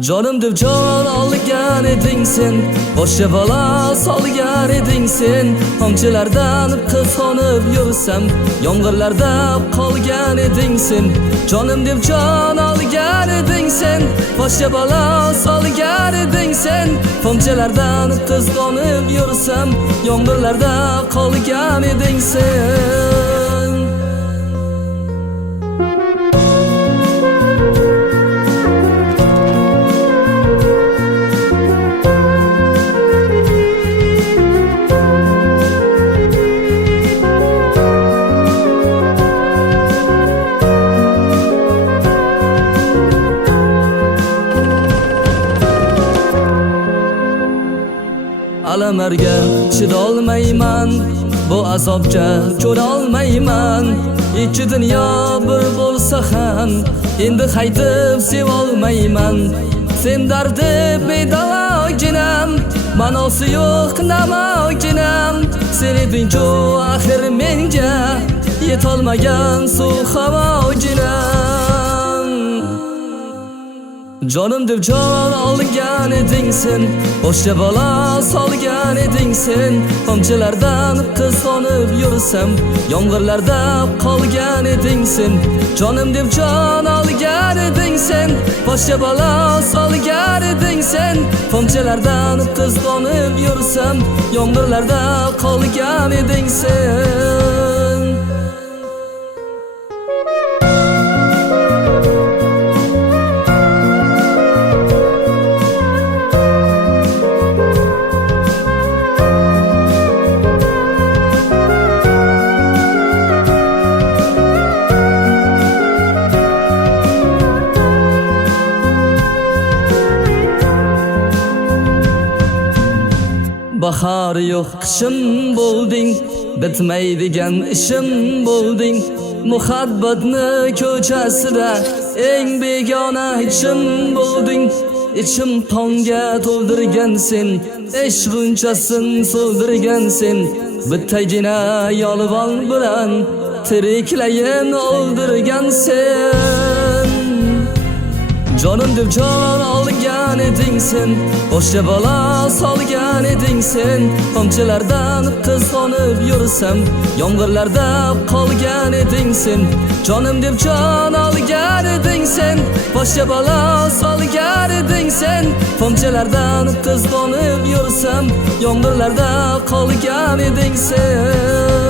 Canım deb can olgan eding sen, boshga balo solgan eding sen. Tomchilardan qizg'onib yursam, yomg'irlarda qolgan eding sen. Canım deb can olgan eding sen, boshga balo solgan eding sen. Tomchilardan qizg'onib yursam, yomg'irlarda qolgan eding sen. Alamarga chidolmayman, bu azobga ko'rolmayman. Ikki dunyo bir bo'lsa ham, endi qaytib sevolmayman. Sen dardi bedavoginam, ma'nosi yo'q namoginam. Sen eding-ku axir menga yetolmagan suv havoginam. Canım deb can olgan eding sen, boshga balo solgan eding sen. Tomchilardan qizg'onib yursam, yomg'irlarda qolgan eding sen. Canım deb can olgan eding sen, boshga balo solgan eding sen. Tomchilardan qizg'onib yursam, yomg'irlarda qolgan eding sen. Bahar yo'q qishim bo'lding, bitmaydigan ishim bo'lding. Muhabbatni ko'chasida eng begona ichim bo'lding. Ichim tonga to'ldirgan sen, ishq g'unchasin so'ldirgan sen. Bittagina yolg'on bilan tiriklayin o'ldirgan sen. Canım deb can olgan eding sen, boshga balo solgan eding sen. Tomchilardan qizg'onib yursam, yomg'irlarda qolgan eding sen. Canım deb can olgan eding sen, boshga balo solgan eding sen. Tomchilardan qizg'onib yursam, yomg'irlarda qolgan eding sen.